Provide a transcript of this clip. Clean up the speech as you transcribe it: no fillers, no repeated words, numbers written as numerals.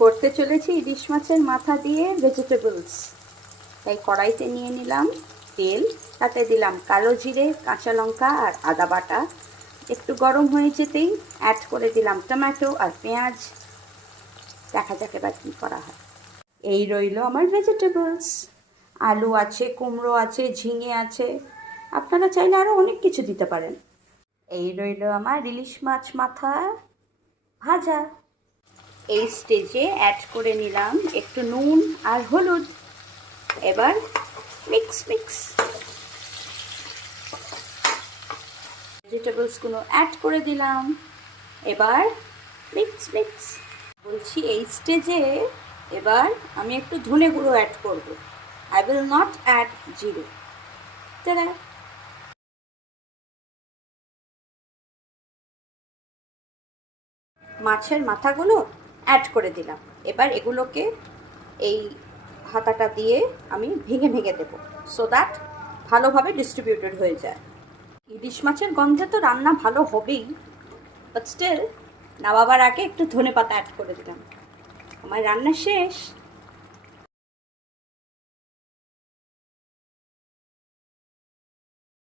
করতে চলেছি ইলিশ মাছের মাথা দিয়ে ভেজিটেবলস। তাই কড়াইতে নিয়ে নিলাম তেল, তাতে দিলাম কালো জিরে, কাঁচা লঙ্কা আর আদা বাটা। একটু গরম হয়ে যেতেই অ্যাড করে দিলাম টমেটো আর পেঁয়াজ। দেখা যাক এবার কী করা হয়। এই রইল আমার ভেজিটেবলস। আলু আছে, কুমড়ো আছে, ঝিঙে আছে, আপনারা চাইলে আরও অনেক কিছু দিতে পারেন। এই রইল আমার ইলিশ মাছ মাথা ভাজা। এই স্টেজে অ্যাড করে নিলাম একটু নুন আর হলুদ। এবার মিক্স ভেজিটেবলসগুলো অ্যাড করে দিলাম। এবার মিক্স বলছি এই স্টেজে এবার আমি একটু ধনে গুঁড়ো অ্যাড করব। আই উইল নট অ্যাড জিরে। তারা মাছের মাথাগুলো অ্যাড করে দিলাম। এবার এগুলোকে এই হাতাটা দিয়ে আমি ভেঙে দেবো, সো দ্যাট ভালোভাবে ডিস্ট্রিবিউটেড হয়ে যায়। ইলিশ মাছের গন্ধে তো রান্না ভালো হবেই, বাট স্টিল নামাবার আগে একটু ধনেপাতা অ্যাড করে দিলাম। আমার রান্না শেষ।